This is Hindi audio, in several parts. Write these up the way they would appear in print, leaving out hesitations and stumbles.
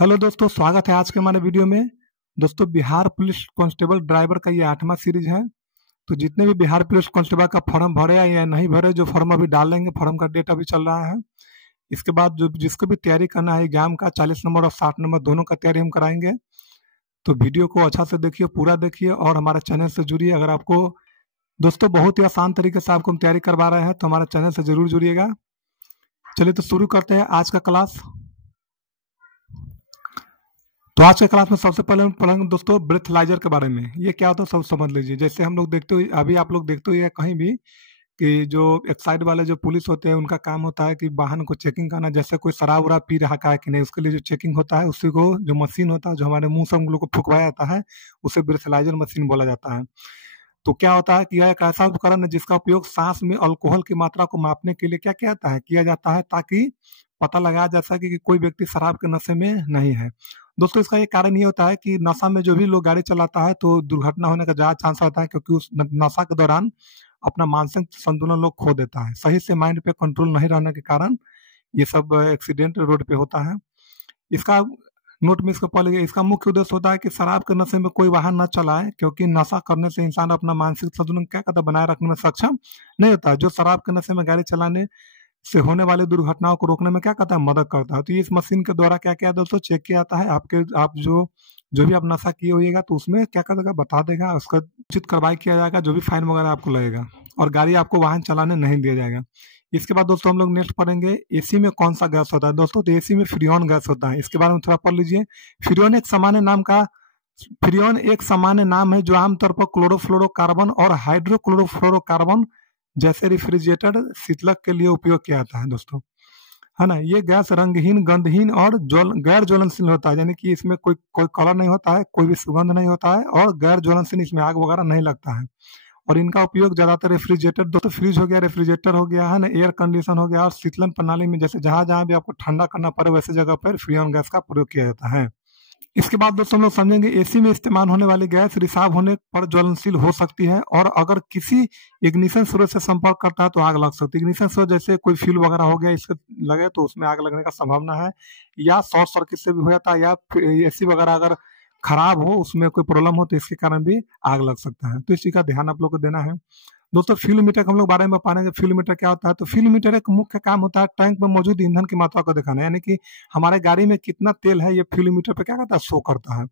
हेलो दोस्तों, स्वागत है आज के हमारे वीडियो में। दोस्तों, बिहार पुलिस कांस्टेबल ड्राइवर का ये 8वां सीरीज है। तो जितने भी बिहार पुलिस कांस्टेबल का फॉर्म भरे या नहीं भरे, जो फॉर्म अभी डाल लेंगे, फॉर्म का डेट अभी चल रहा है। इसके बाद जो जिसको भी तैयारी करना है एग्जाम का, 40 नंबर और 60 नंबर दोनों का तैयारी हम कराएंगे। तो वीडियो को अच्छा से देखिए, पूरा देखिए और हमारे चैनल से जुड़िए। अगर आपको दोस्तों बहुत ही आसान तरीके से आपको हम तैयारी करवा रहे हैं, तो हमारे चैनल से जरूर जुड़िएगा। चलिए तो शुरू करते हैं आज का क्लास। तो आज के क्लास में सबसे पहले हम पढ़ेंगे दोस्तों ब्रेथलाइजर के बारे में। ये क्या होता है सब समझ लीजिए। जैसे हम लोग देखते हुए, अभी आप लोग देखते हुए कहीं भी कि जो एक्साइड वाले जो पुलिस होते हैं, उनका काम होता है कि वाहन को चेकिंग करना। जैसे कोई शराब वराब पी रहा है कि नहीं, उसके लिए जो चेकिंग होता है, उसी को जो मशीन होता है, जो हमारे मुंह से हम लोग को फुकवाया जाता है, उसे ब्रेथलाइजर मशीन बोला जाता है। तो क्या होता है कि यह एक ऐसा उपकरण है जिसका उपयोग सांस में अल्कोहल की मात्रा को मापने के लिए क्या किया जाता है, ताकि पता लगाया जा सके कि कोई व्यक्ति शराब के नशे में नहीं है। दोस्तों, इसका ये कारण ये होता है कि नशा में जो भी लोग गाड़ी चलाता है, तो दुर्घटना होने का ज्यादा चांस रहता है, क्योंकि उस नशा के दौरान अपना मानसिक संतुलन लोग खो देता है। सही से माइंड पे कंट्रोल नहीं रहने के कारण ये सब एक्सीडेंट रोड पे होता है। इसका नोट में इसको पहले, इसका मुख्य उद्देश्य होता है कि शराब के नशे में कोई वाहन न चलाए, क्योंकि नशा करने से इंसान अपना मानसिक संतुलन बनाए रखने में सक्षम नहीं होता। जो शराब के नशे में गाड़ी चलाने से होने वाली दुर्घटनाओं को रोकने में मदद करता है। तो इस मशीन के द्वारा क्या दोस्तों चेक किया जाता है, आप जो भी आप नशा किए होइएगा, तो उसमें कर देगा, बता देगा। उसका उचित कार्रवाई किया जाएगा, जो भी फाइन वगैरह आपको लगेगा, और गाड़ी आपको वाहन चलाने नहीं दिया जाएगा। इसके बाद दोस्तों हम लोग नेक्स्ट पढ़ेंगे एसी में कौन सा गैस होता है। दोस्तों, तो एसी में फ्रियोन गैस होता है। इसके बारे में थोड़ा पढ़ लीजिए। फ्रियोन एक सामान्य नाम है जो आमतौर पर क्लोरोफ्लोरोकार्बन और हाइड्रोक्लोरोफ्लोरोकार्बन जैसे रेफ्रिजरेटर शीतलक के लिए उपयोग किया जाता है दोस्तों, है ना। ये गैस रंगहीन, गंधहीन और गैर ज्वलनशील होता है, यानी कि इसमें कोई कलर नहीं होता है, कोई भी सुगंध नहीं होता है, और गैर ज्वलनशील, इसमें आग वगैरह नहीं लगता है। और इनका उपयोग ज्यादातर रेफ्रिजरेटर, दोस्तों फ्रिज हो गया, रेफ्रिजरेटर हो गया, है ना, एयर कंडीशन हो गया, और शीतलन प्रणाली में जैसे जहां जहां भी आपको ठंडा करना पड़े, वैसे जगह पर फ्रियोन गैस का प्रयोग किया जाता है। इसके बाद दोस्तों हम लोग समझेंगे एसी में इस्तेमाल होने वाली गैस रिसाव होने पर ज्वलनशील हो सकती है, और अगर किसी इग्निशन स्रोत से संपर्क करता है तो आग लग सकती है। इग्निशन स्रोत जैसे कोई फ्यूल वगैरह हो गया, इसके लगे तो उसमें आग लगने का संभावना है, या शॉर्ट सर्किट से भी हो जाता है, या एसी वगैरह अगर खराब हो, उसमें कोई प्रॉब्लम हो, तो इसके कारण भी आग लग सकता है। तो इस चीज का ध्यान आप लोग को देना है। दोस्तों, फ्यूल मीटर हम लोग बारे में पाएंगे। फ्यूल मीटर क्या होता है, तो फ्यूल मीटर एक मुख्य काम होता है टैंक में मौजूद ईंधन की मात्रा को दिखाना, यानी कि हमारे गाड़ी में कितना तेल है, ये फ्यूल मीटर पे क्या करता है, शो करता है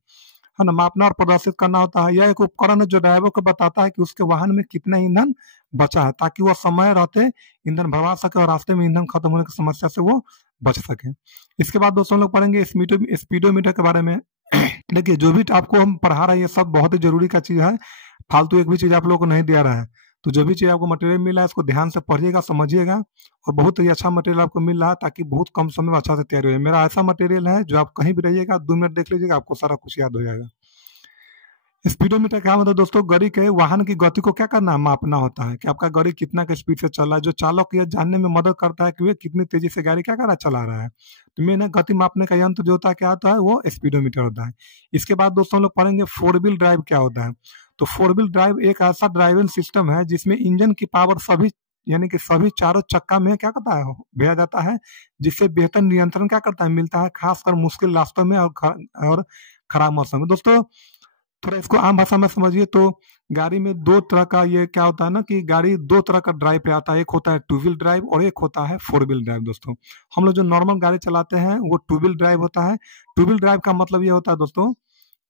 ना, मापना और प्रदर्शित करना होता है। यह एक उपकरण है जो ड्राइवर को बताता है कि उसके वाहन में कितना ईंधन बचा है, ताकि वह समय रहते ईंधन भरवा सके और रास्ते में ईंधन खत्म होने की समस्या से वो बच सके। इसके बाद दोस्तों हम लोग पढ़ेंगे स्पीडोमीटर के बारे में। देखिए, जो भी आपको हम पढ़ा रहे हैं, ये सब बहुत ही जरूरी का चीज है। फालतू एक भी चीज आप लोगों को नहीं दिया रहा है। तो जो भी चीज आपको मटेरियल मिला है, इसको ध्यान से पढ़िएगा, समझिएगा, और बहुत ही अच्छा मटेरियल आपको मिल रहा है, ताकि बहुत कम समय में अच्छा से तैयारी हो। मेरा ऐसा मटेरियल है जो आप कहीं भी रहिएगा, 2 मिनट देख लीजिएगा, आपको सारा कुछ याद हो जाएगा। स्पीडोमीटर क्या मतलब दोस्तों, गाड़ी के वाहन की गति को क्या करना है, मापना होता है कि आपका गाड़ी कितना के स्पीड से चल रहा है। जो चालक यह जानने में मदद करता है कि वे कितनी तेजी से गाड़ी क्या कर रहा है, चला रहा है। तो मेन गति मापने का यंत्र जो होता है, क्या होता है, वो स्पीडोमीटर होता है। इसके बाद दोस्तों हम लोग पढ़ेंगे 4 व्हील ड्राइव क्या होता है। तो 4 व्हील ड्राइव एक ऐसा ड्राइविंग सिस्टम है जिसमें इंजन की पावर यानी कि सभी चारों चक्का में क्या करता है, भेजा जाता है, जिससे बेहतर नियंत्रण क्या करता है, मिलता है, खासकर मुश्किल रास्तों में और खराब मौसम में। दोस्तों, थोड़ा इसको आम भाषा में समझिए तो गाड़ी में 2 तरह का ये क्या होता है ना, कि गाड़ी 2 तरह का ड्राइव पे आता है। एक होता है 2 व्हील ड्राइव और एक होता है 4 व्हील ड्राइव। दोस्तों, हम लोग जो नॉर्मल गाड़ी चलाते हैं वो 2 व्हील ड्राइव होता है। 2 व्हील ड्राइव का मतलब ये होता है दोस्तों,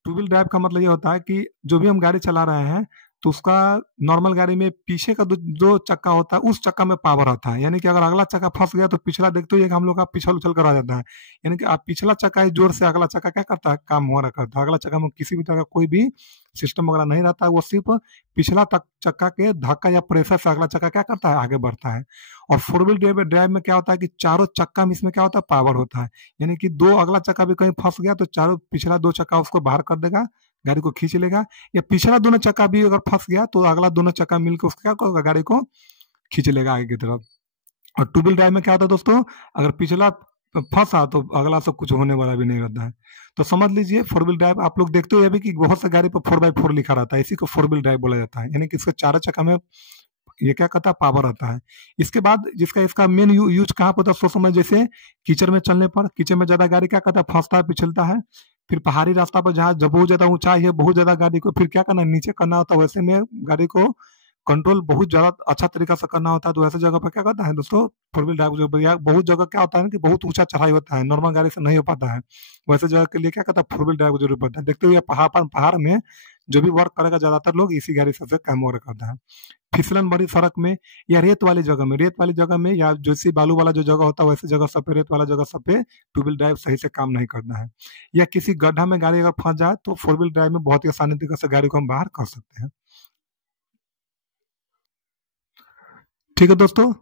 2 व्हील ड्राइव का मतलब ये होता है कि जो भी हम गाड़ी चला रहे हैं, तो उसका नॉर्मल गाड़ी में पीछे का दो चक्का होता है, उस चक्का में पावर आता है। यानी कि अगर अगला चक्का फंस गया तो पिछला देखते हो हम लोग का पिछल उछल कर आ जाता है। यानी कि आप पिछला चक्का इस जोर से अगला चक्का क्या करता है, काम हो रहा करता है। अगला चक्का में किसी भी तरह का कोई भी सिस्टम वगैरह नहीं रहता है, वो सिर्फ पिछला चक्का के धक्का या प्रेशर से अगला चक्का क्या करता है, आगे बढ़ता है। और 4 व्हील ड्राइव में क्या होता है कि चारों चक्का में इसमें क्या होता है, पावर होता है। यानी कि अगला चक्का भी कहीं फंस गया तो चारों पिछला 2 चक्का उसको बाहर कर देगा, गाड़ी को खींच लेगा, या पिछला दोनों चक्का भी अगर फंस गया तो अगला दोनों चक्का मिलकर उसका क्या करेगा, गाड़ी को खींच लेगा आगे की तरफ। और 2 व्हील ड्राइव में क्या होता है दोस्तों, अगर पिछला फंसा तो अगला सब कुछ होने वाला भी नहीं रहता है। तो समझ लीजिए 4 व्हील ड्राइव आप लोग देखते हो कि बहुत से गाड़ी पर 4x4 लिखा रहता है, इसी को 4 व्हील ड्राइव बोला जाता है। यानी कि इसके चारों चक्का में ये क्या कहता है, पावर आता है। इसके बाद जिसका इसका मेन यूज कहाँ पर होता है, सोच समझ, जैसे कीचड़ में चलने पर, कीचड़ में ज्यादा गाड़ी क्या कहता है, फंसता है, पिछलता है। फिर पहाड़ी रास्ता पर जहाँ जब बहुत ज्यादा ऊंचाई है, बहुत ज्यादा गाड़ी को फिर क्या करना है, नीचे करना होता है, वैसे में गाड़ी को कंट्रोल बहुत ज्यादा अच्छा तरीका से करना होता है। तो ऐसे जगह पर क्या करता है दोस्तों, फोर व्हील ड्राइव जो या बहुत जगह क्या होता है ना कि बहुत ऊंचा चढ़ाई होता है, नॉर्मल गाड़ी से नहीं हो पाता है, वैसे जगह के लिए क्या कहता है, फोर व्हील ड्राइव को जरूरत पड़ता है। देखते हुए पहाड़ में जो भी वर्क करेगा ज्यादातर लोग इसी गाड़ी से काम वर्क करता है। फिसलन भरी सड़क में या रेत वाली जगह में या जैसी बालू वाला जो जगह होता है, वैसे जगह सब पे, रेत वाला जगह सब पे टू व्हील ड्राइव सही से काम नहीं करता है। या किसी गड्ढा में गाड़ी अगर फंस जाए तो फोर व्हील ड्राइव में बहुत ही आसानी तरीके से गाड़ी को हम बाहर कर सकते हैं। ठीक है दोस्तों,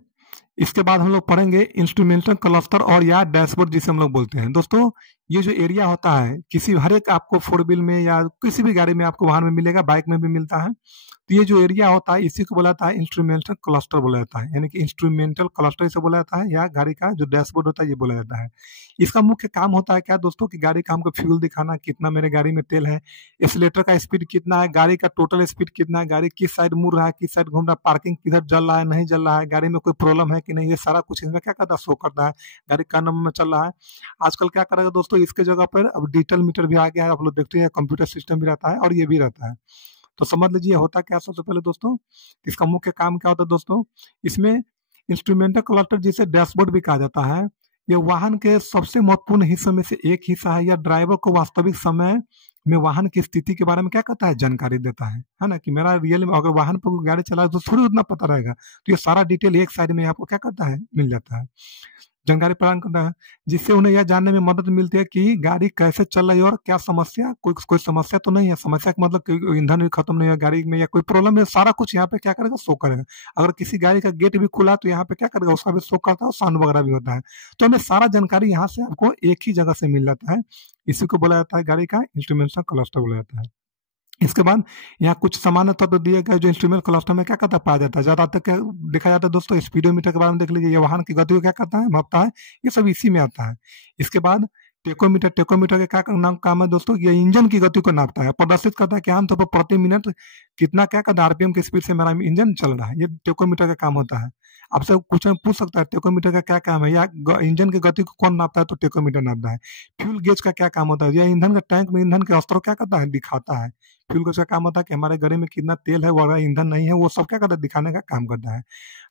इसके बाद हम लोग पढ़ेंगे इंस्ट्रूमेंटल क्लस्टर और या डैशबोर्ड जिसे हम लोग बोलते हैं। दोस्तों ये जो एरिया होता है किसी हर एक आपको फोर व्हील में या किसी भी गाड़ी में आपको वाहन में मिलेगा, बाइक में भी मिलता है। तो ये जो एरिया होता है इसी को बोला जाता है इंस्ट्रूमेंटल क्लस्टर बोला जाता है, यानी कि इंस्ट्रूमेंटल क्लस्टर इसे बोला जाता है, या गाड़ी का जो डैशबोर्ड होता है ये बोला जाता है। इसका मुख्य काम होता है क्या दोस्तों, कि गाड़ी का हमको फ्यूल दिखाना, कितना मेरे गाड़ी में तेल है, एक्सीलेटर का स्पीड कितना है, गाड़ी का टोटल स्पीड कितना है, गाड़ी किस साइड मुड़ रहा है, किस साइड घूम रहा है, पार्किंग किधर जल रहा है नहीं जल रहा है, गाड़ी में कोई प्रॉब्लम है कि नहीं, ये सारा कुछ इसमें क्या करता है, शो करता है गाड़ी का नंबर में चल रहा है। आजकल क्या करेगा दोस्तों, इसके जगह पर अब डिजिटल मीटर भी आ गया है, आप लोग देखते हैं कंप्यूटर सिस्टम भी रहता है और ये भी रहता है। तो समझ लीजिए होता क्या सबसे पहले दोस्तों, इसका मुख्य काम क्या होता है दोस्तों, इसमें इंस्ट्रूमेंटल क्लस्टर जिसे डैशबोर्ड भी कहा जाता है, ये वाहन के सबसे महत्वपूर्ण हिस्सों में से एक हिस्सा है, या ड्राइवर को वास्तविक समय में वाहन की स्थिति के बारे में क्या करता है, जानकारी देता है ना, कि मेरा रियल में अगर वाहन पर गाड़ी चला है तो थोड़ी उतना पता रहेगा, तो ये सारा डिटेल एक साइड में आपको क्या करता है, मिल जाता है, जानकारी प्रदान करता है, जिससे उन्हें यह जानने में मदद मिलती है कि गाड़ी कैसे चल रही है और क्या समस्या, कोई समस्या तो नहीं है, समस्या का मतलब ईंधन भी खत्म नहीं है गाड़ी में या कोई प्रॉब्लम है, सारा कुछ यहाँ पे क्या करेगा, शो करेगा। अगर किसी गाड़ी का गेट भी खुला तो यहाँ पे क्या करेगा, उसका भी शो करता है और साउंड वगैरह भी होता है। तो हमें सारा जानकारी यहाँ से आपको एक ही जगह से मिल जाता है, इसी को बोला जाता है गाड़ी का इंस्ट्रूमेंटेशन क्लस्टर बोला जाता है। इसके बाद यहाँ कुछ सामान्य तत्व दिए गए जो इंस्ट्रूमेंट क्लस्टर में क्या करता है, पाया जाता है। ज्यादातर क्या देखा जाता है दोस्तों, स्पीडोमीटर के बारे में देख लीजिए, ये वाहन की गति को क्या करता है, मापता है, ये सब इसी में आता है। इसके बाद टेकोमीटर के क्या नाम काम है दोस्तों, ये इंजन की गति को नापता है, प्रदर्शित करता है कि आमतौर पर प्रति मिनट कितना क्या करता है, आरपीएम की स्पीड से मेरा इंजन चल रहा है, ये टेकोमीटर का काम होता है। आपसे कुछ पूछ सकता है टेकोमीटर का क्या काम है, या इंजन की गति को कौन नापता है, तो टेकोमीटर नापता है। फ्यूल गेज का क्या काम होता है, यह ईंधन का टैंक में ईंधन के स्तर क्या करता है, दिखाता है। फ्यूल गेज का काम होता है कि हमारे गाड़ी में कितना तेल है, वगैरह ईंधन नहीं है, वो सब क्या करता है, दिखाने का काम करता है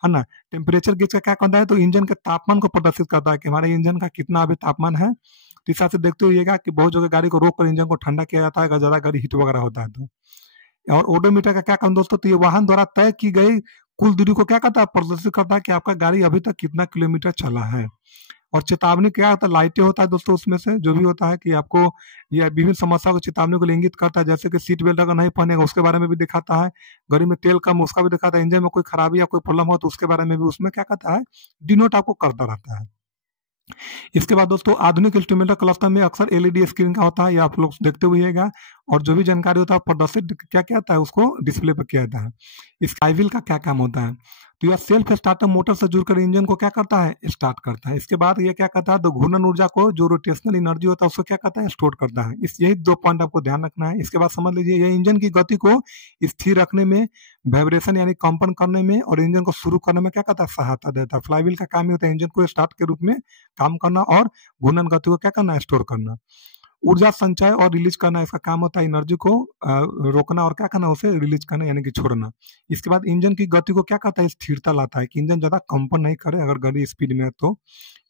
ना। टेम्परेचर गेज का क्या करता है, तो इंजन के तापमान को प्रदर्शित करता है कि हमारे इंजन का कितना अभी तापमान है। तो इस हिसाब से देखते हुएगा कि बहुत जगह गाड़ी को रोक कर इंजन को ठंडा किया जाता है अगर ज्यादा गाड़ी हीट वगैरह होता है तो। और ओडोमीटर का क्या काम दोस्तों, तो ये वाहन द्वारा तय की गई कुल दूरी को क्या करता है, प्रदर्शित करता है कि आपका गाड़ी अभी तक कितना किलोमीटर चला है। और चेतावनी क्या होता है, लाइटें होता है दोस्तों, उसमें से जो भी होता है कि आपको यह विभिन्न समस्या को चेतावनी को इंगित करता है, जैसे कि सीट बेल्ट अगर नहीं पहनेगा उसके बारे में भी दिखाता है, गाड़ी में तेल कम उसका भी दिखाता है, इंजन में कोई खराबी या कोई प्रॉब्लम हो तो उसके बारे में भी उसमें क्या करता है, डिनोट आपको करता रहता है। इसके बाद दोस्तों आधुनिक इंस्ट्रूमेंटल क्लस्टर में अक्सर एलईडी स्क्रीन का होता है, ये आप लोग देखते हुएगा, और जो भी जानकारी होता है प्रदर्शित क्या क्या होता है उसको डिस्प्ले पर किया जाता है। इस फ्लाईव्हील का क्या काम होता है, तो यह सेल्फ स्टार्टर मोटर से जुड़कर इंजन को क्या करता है, स्टार्ट करता है। इसके बाद ये क्या करता है, तो घूर्णन ऊर्जा को जो रोटेशनल एनर्जी होता है उसको क्या करता है, स्टोर करता है। इस यही 2 पॉइंट आपको ध्यान रखना है। इसके बाद समझ लीजिए यह इंजन की गति को स्थिर रखने में, वाइब्रेशन यानी कंपन करने में और इंजन को शुरू करने में क्या करता है, सहायता देता है। फ्लाईव्हील का काम ही होता है इंजन को स्टार्ट के रूप में काम करना और घूर्णन गति को क्या करना, स्टोर करना। ऊर्जा संचय और रिलीज करना इसका काम होता है, एनर्जी को रोकना और क्या करना, उसे रिलीज करना यानी कि छोड़ना। इसके बाद इंजन की गति को क्या करता है, स्थिरता लाता है कि इंजन ज्यादा कंपन नहीं करे अगर गाड़ी स्पीड में है तो।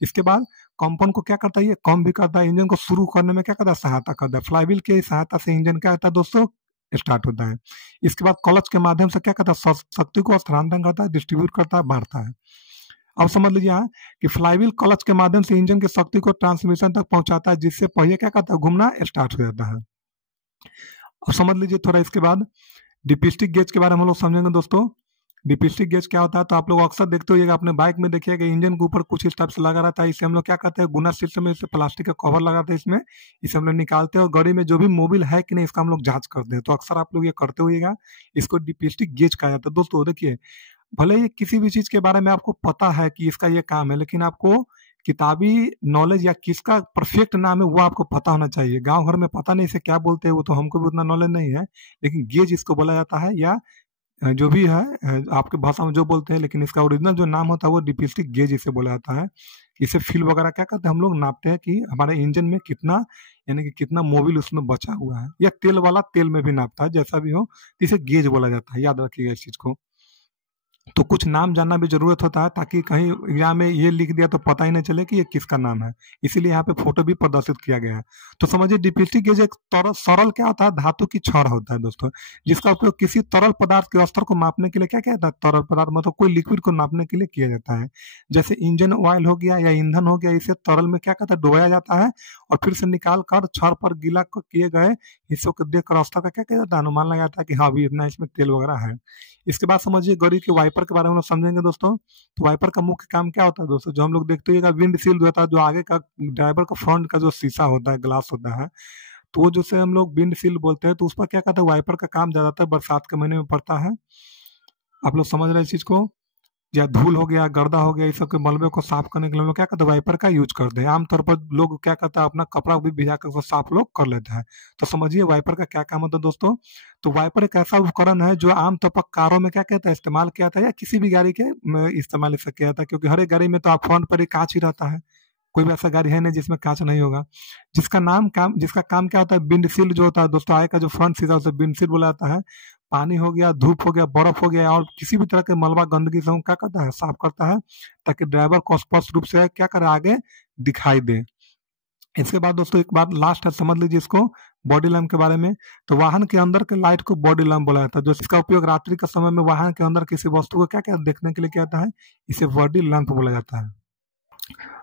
इसके बाद कंपन को क्या करता है, ये कम भी करता है, इंजन को शुरू करने में क्या करता है, सहायता करता है। फ्लाईव्हील की सहायता से इंजन क्या होता है दोस्तों, स्टार्ट होता है। इसके बाद क्लच के माध्यम से क्या करता है, शक्ति को स्थानांतरण करता है, डिस्ट्रीब्यूट करता है, बांटता है। अब समझ लीजिए यहाँ कि फ्लाईव्हील क्लच के माध्यम से इंजन की शक्ति को ट्रांसमिशन तक पहुंचाता है, जिससे पहिया क्या करता है, घूमना स्टार्ट हो जाता है। अब समझ लीजिए थोड़ा इसके बाद डिपिस्टिक गेज के बारे में हम लोग समझेंगे दोस्तों। डिपिस्टिक गेज क्या होता है, तो आप लोग अक्सर देखते होइएगा अपने बाइक में, देखिएगा इंजन के ऊपर कुछ इस टाइप से लगा रहता है, इसे हम लोग क्या करते हैं, गुना सिस्टम में इसे प्लास्टिक का कवर लगाते हैं इसमें, इसे हम लोग निकालते हैं और गाड़ी में जो भी मोबिल है कि नहीं इसका हम लोग जांच करते हैं। तो अक्सर आप लोग ये करते होइएगा, इसको डिपिस्टिक गेज कहा जाता है दोस्तों। देखिए भले ही किसी भी चीज के बारे में आपको पता है कि इसका ये काम है, लेकिन आपको किताबी नॉलेज या किसका परफेक्ट नाम है वो आपको पता होना चाहिए। गांव घर में पता नहीं इसे क्या बोलते हैं, वो तो हमको भी उतना नॉलेज नहीं है, लेकिन गेज इसको बोला जाता है, या जो भी है आपके भाषा में जो बोलते हैं, लेकिन इसका ओरिजिनल जो नाम होता है वो डिपिस्टिक गेज इसे बोला जाता है। इसे फ्यूल वगैरह क्या कहते हैं, हम लोग नापते हैं कि हमारे इंजन में कितना, यानी कि कितना मोबिल उसमें बचा हुआ है, या तेल वाला तेल में भी नापता है, जैसा भी हो, इसे गेज बोला जाता है, याद रखिएगा इस चीज को। तो कुछ नाम जानना भी जरूरत होता है, ताकि कहीं एग्जाम में ये लिख दिया तो पता ही नहीं चले कि ये किसका नाम है, इसीलिए यहाँ पे फोटो भी प्रदर्शित किया गया है। तो समझिए डिपिस्टिक गेज एक सरल क्या होता है, धातु की छड़ होता है दोस्तों, जिसका उपयोग किसी तरल पदार्थ के स्तर को मापने के लिए क्या कहता है, तरल पदार्थ मतलब कोई लिक्विड को नापने के लिए किया जाता है। जैसे इंजन ऑयल हो गया या ईंधन हो गया, इसे तरल में क्या कहता है, डुबाया जाता है, और फिर से निकाल कर छड़ पर गीला किए गए हिस्सों को देखकर स्तर का क्या कहता है, अनुमान लगाया जाता है कि हाँ अभी इतना इसमें तेल वगैरह है। इसके बाद समझिए गाड़ी के वाइपर के बारे में हम लोग समझेंगे दोस्तों। तो वाइपर का मुख्य काम क्या होता है दोस्तों, जो हम लोग देखते हैं विंड शील्ड होता है, जो आगे का ड्राइवर का फ्रंट का जो शीशा होता है, ग्लास होता है, तो वो जिसे हम लोग विंड शील्ड बोलते हैं, तो उस पर क्या कहते हैं, वाइपर का काम ज्यादातर बरसात के महीने में पड़ता है। आप लोग समझ रहे हैं इस चीज को, या धूल हो गया, गर्दा हो गया, इस सब के मलबे को साफ करने के लिए हम लोग क्या करते हैं, वाइपर का यूज करते हैं। आमतौर पर लोग क्या करता है, अपना कपड़ा भी भिजा कर साफ लोग कर लेते हैं। तो समझिए वाइपर का क्या काम होता है दोस्तों। तो वाइपर एक ऐसा उपकरण है जो आमतौर पर कारों में क्या कहता है, इस्तेमाल किया था, या किसी भी गाड़ी के में इस्तेमाल इससे किया था, क्योंकि हर एक गाड़ी में तो आप फ्रंट पर ही कांच ही रहता है, कोई भी ऐसा गाड़ी है नहीं जिसमें कांच नहीं होगा। जिसका काम क्या होता है, विंडशील्ड जो होता है दोस्तों, आगे का जो फ्रंट सीधा उसे विंडशील्ड बोला जाता है। पानी हो गया, धूप हो गया, बर्फ हो गया, और किसी भी तरह के मलबा गंदगी से क्या करता है, साफ करता है, ताकि ड्राइवर को स्पष्ट रूप से क्या करे, आगे दिखाई दे। इसके बाद दोस्तों एक बात लास्ट है, समझ लीजिए इसको, बॉडी लैम्प के बारे में। तो वाहन के अंदर के लाइट को बॉडी लैम्प बोला जाता है, जो इसका उपयोग रात्रि के समय में वाहन के अंदर किसी वस्तु को क्या क्या देखने के लिए किया जाता है, इसे बॉडी लैम्प बोला जाता है।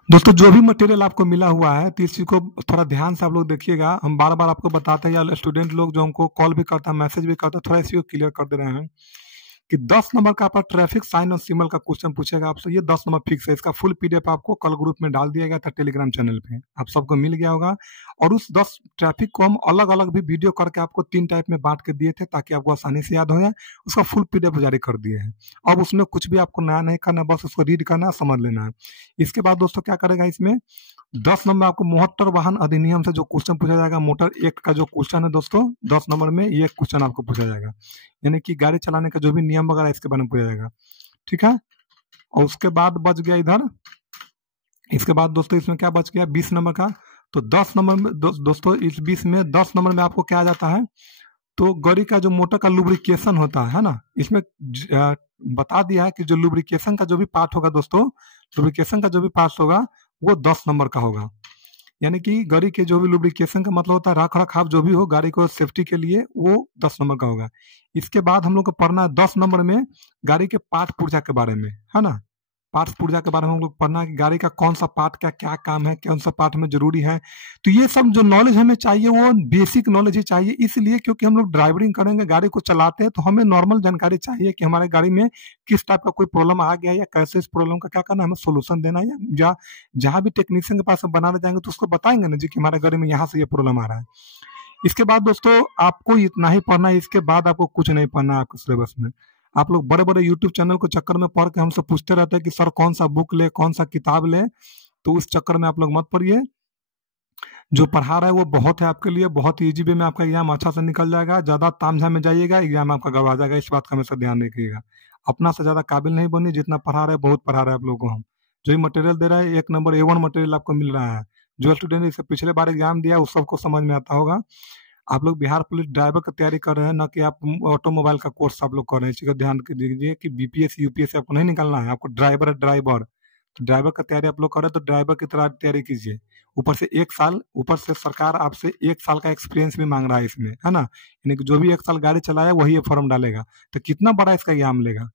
दोस्तों जो भी मटेरियल आपको मिला हुआ है, तो इस चीज को थोड़ा ध्यान से आप लोग देखिएगा। हम बार बार आपको बताते हैं, या स्टूडेंट लोग जो हमको कॉल भी करता है, मैसेज भी करता है, थोड़ा इसी को क्लियर कर दे रहे हैं कि 10 नंबर का आपका ट्रैफिक साइन और सिग्नल का क्वेश्चन पूछेगा आपसे। ये 10 नंबर फिक्स है, इसका फुल पीडीएफ आपको कल ग्रुप में डाल दिया गया था टेलीग्राम चैनल पे, आप सबको मिल गया होगा। और उस 10 ट्रैफिक को हम अलग अलग भी वीडियो करके आपको 3 टाइप में बांट के दिए थे, ताकि आपको आसानी से याद हो जाए। उसका फुल पीडीएफ जारी कर दिए हैं। अब उसमें कुछ भी आपको नया नहीं करना, बस उसको रीड करना, समझ लेना है। इसके बाद दोस्तों क्या करेगा, इसमें 10 नंबर आपको मोटर वाहन अधिनियम से जो क्वेश्चन पूछा जाएगा, मोटर एक्ट का जो क्वेश्चन है दोस्तों, 10 नंबर में ये क्वेश्चन आपको पूछा जाएगा, यानी कि गाड़ी चलाने का जो भी नियम वगैरह इसके बारे में पूछा जाएगा, ठीक है। और उसके बाद बच गया इधर, इसके बाद दोस्तों इसमें क्या बच गया, 20 नंबर का। तो 10 नंबर में दोस्तों इस 20 में 10 नंबर में आपको क्या आ जाता है, तो गाड़ी का जो मोटर का लुब्रिकेशन होता है ना, इसमें बता दिया है कि जो लुब्रिकेशन का जो भी पार्ट होगा दोस्तों, लुब्रिकेशन का जो भी पार्ट होगा वो 10 नंबर का होगा। यानी कि गाड़ी के जो भी लुब्रिकेशन का मतलब होता है, रख रखाव जो भी हो गाड़ी को सेफ्टी के लिए, वो 10 नंबर का होगा। इसके बाद हम लोग को पढ़ना है 10 नंबर में गाड़ी के पार्ट पुर्जा के बारे में, है ना। पार्ट्स पुर्जा के बारे में हम लोग पढ़ना है कि गाड़ी का कौन सा पार्ट का क्या काम है, कौन सा पार्ट में जरूरी है। तो ये सब जो नॉलेज हमें चाहिए वो बेसिक नॉलेज ही चाहिए, इसलिए क्योंकि हम लोग ड्राइवरिंग करेंगे, गाड़ी को चलाते हैं, तो हमें नॉर्मल जानकारी चाहिए कि हमारे गाड़ी में किस टाइप का कोई प्रॉब्लम आ गया, या कैसे इस प्रॉब्लम का क्या करना है, हमें सोल्यूशन देना है, या जहाँ भी टेक्नीशियन के पास हम बनाने जाएंगे तो उसको बताएंगे ना जी कि हमारे गाड़ी में यहाँ से ये प्रॉब्लम आ रहा है। इसके बाद दोस्तों आपको इतना ही पढ़ना है, इसके बाद आपको कुछ नहीं पढ़ना है आपके सिलेबस में। आप लोग बड़े बड़े यूट्यूब चैनल को चक्कर में पढ़ के हमसे पूछते रहते हैं कि सर कौन सा बुक ले, कौन सा किताब ले, तो उस चक्कर में आप लोग मत पढ़िए। जो पढ़ा रहा है वो बहुत है आपके लिए, बहुत ही ईजी वे में आपका एग्जाम अच्छा से निकल जाएगा। ज्यादा तामझाम में जाइएगा, एग्जाम आपका गड़बड़ा जाएगा, इस बात का हमेशा ध्यान रखिएगा। अपना से ज्यादा काबिल नहीं बनिए, जितना पढ़ा रहे बहुत पढ़ा रहे आप लोगों को हम। जो ही मटेरियल दे रहा है 1 नंबर A1 मटेरियल आपको मिल रहा है। जो स्टूडेंट इससे पिछले बार एग्जाम दिया उस सबको समझ में आता होगा। आप लोग बिहार पुलिस ड्राइवर की तैयारी कर रहे हैं, ना कि आप ऑटोमोबाइल का कोर्स आप लोग कर रहे हैं। इसी का ध्यान दीजिए कि बीपीएससी यूपीएससी आपको नहीं निकालना है, आपको ड्राइवर है, ड्राइवर। तो ड्राइवर का तैयारी आप लोग कर रहे हैं, तो ड्राइवर की तरह तैयारी कीजिए। ऊपर से 1 साल, ऊपर से सरकार आपसे 1 साल का एक्सपीरियंस भी मांग रहा है इसमें, है ना। यानी कि जो भी 1 साल गाड़ी चलाया वही ये फॉर्म डालेगा, तो कितना बड़ा इसका एग्जाम लेगा।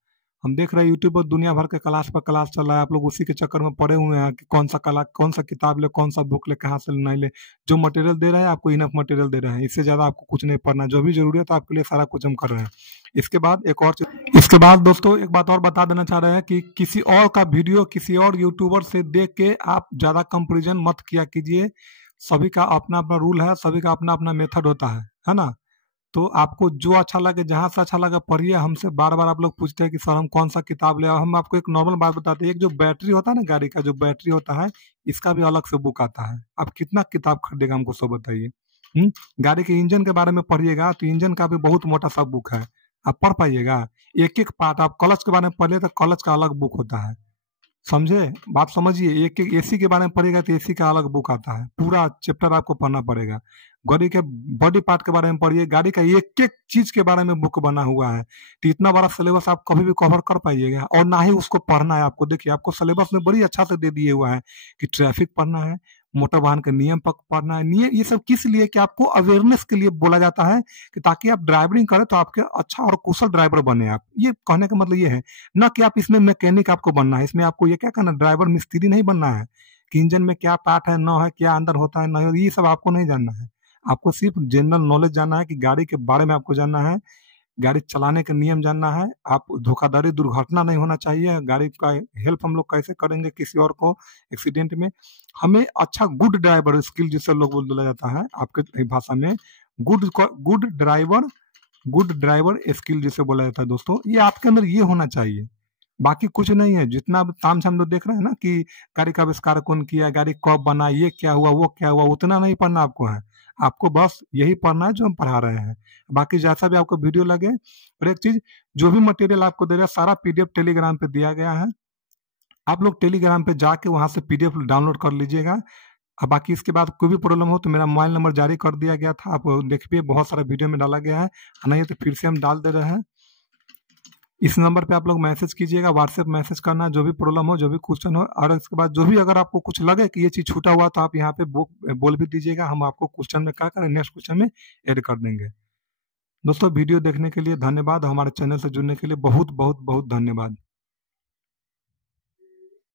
हम देख रहे हैं यूट्यूब पर दुनिया भर के क्लास पर क्लास चल रहा है, आप लोग उसी के चक्कर में पड़े हुए हैं कि कौन सा किताब ले, कौन सा बुक ले, कहाँ से नहीं ले। जो मटेरियल दे रहे हैं आपको इनफ मटेरियल दे रहे हैं, इससे ज्यादा आपको कुछ नहीं पढ़ना। जो भी जरूरत है आपके लिए सारा कुछ हम कर रहे हैं। इसके बाद इसके बाद दोस्तों एक बात और बता देना चाह रहे हैं कि किसी और का वीडियो किसी और यूट्यूबर से देख के आप ज्यादा कंपेरिजन मत किया कीजिए। सभी का अपना अपना रूल है, सभी का अपना अपना मेथड होता है ना। तो आपको जो अच्छा लगे, जहां से अच्छा लगे पढ़िए। हमसे बार बार आप लोग पूछते हैं कि सर हम कौन सा किताब ले, और हम आपको एक नॉर्मल बात बताते हैं, एक जो बैटरी होता है ना, गाड़ी का जो बैटरी होता है, इसका भी अलग से बुक आता है। आप कितना किताब खरीदेगा हमको सब बताइए। गाड़ी के इंजन के बारे में पढ़िएगा तो इंजन का भी बहुत मोटा सा बुक है। आप पढ़ पाइएगा? एक एक पार्ट आप क्लच के बारे में पढ़िए तो क्लच का अलग बुक होता है, समझे? बात समझिए। एक एक एसी के बारे में पढ़िएगा तो एसी का अलग बुक आता है, पूरा चैप्टर आपको पढ़ना पड़ेगा। गाड़ी के बॉडी पार्ट के बारे में पढ़िए, गाड़ी का एक एक चीज के बारे में बुक बना हुआ है। तो इतना बड़ा सिलेबस आप कभी भी कवर कर पाइएगा, और ना ही उसको पढ़ना है आपको। देखिए आपको सिलेबस में बड़ी अच्छा से दे दिए हुआ है कि ट्रैफिक पढ़ना है, मोटर वाहन के नियम पढ़ना है। नियम ये सब किस लिए? कि आपको अवेयरनेस के लिए बोला जाता है, कि ताकि आप ड्राइविंग करें तो आपके अच्छा और कुशल ड्राइवर बने आप। ये कहने का मतलब ये है ना कि आप इसमें मैकेनिक आपको बनना है, इसमें आपको ये क्या करना, ड्राइवर मिस्त्री नहीं बनना है कि इंजन में क्या पार्ट है, न है, क्या अंदर होता है, नहीं, ये सब आपको नहीं जानना है। आपको सिर्फ जनरल नॉलेज जानना है कि गाड़ी के बारे में आपको जानना है, गाड़ी चलाने के नियम जानना है। आप धोखाधड़ी दुर्घटना नहीं होना चाहिए, गाड़ी का हेल्प हम लोग कैसे करेंगे किसी और को एक्सीडेंट में। हमें अच्छा गुड ड्राइवर स्किल जिसे लोग बोला जाता है आपके भाषा में, गुड ड्राइवर स्किल जिसे बोला जाता है दोस्तों, ये आपके अंदर ये होना चाहिए। बाकी कुछ नहीं है। जितना ताम झाम लोग देख रहे हैं ना कि गाड़ी का आविष्कार कौन किया, गाड़ी कब बना, ये क्या हुआ, वो क्या हुआ, उतना नहीं पढ़ना आपको है। आपको बस यही पढ़ना है जो हम पढ़ा रहे हैं। बाकी जैसा भी आपको वीडियो लगे, और एक चीज, जो भी मटेरियल आपको दे रहा है सारा पीडीएफ टेलीग्राम पे दिया गया है। आप लोग टेलीग्राम पे जाके वहां से पीडीएफ डाउनलोड कर लीजिएगा। अब बाकी इसके बाद कोई भी प्रॉब्लम हो तो मेरा मोबाइल नंबर जारी कर दिया गया था, आप देखिए बहुत सारा वीडियो में डाला गया है, नहीं तो फिर से हम डाल दे रहे हैं। इस नंबर पे आप लोग मैसेज कीजिएगा, व्हाट्सएप मैसेज करना, जो भी प्रॉब्लम हो, जो भी क्वेश्चन हो। और इसके बाद जो भी अगर आपको कुछ लगे कि ये चीज़ छूटा हुआ तो आप यहाँ पे बोल भी दीजिएगा, हम आपको क्वेश्चन में क्या करें, नेक्स्ट क्वेश्चन में ऐड कर देंगे। दोस्तों वीडियो देखने के लिए धन्यवाद, हमारे चैनल से जुड़ने के लिए बहुत बहुत बहुत धन्यवाद।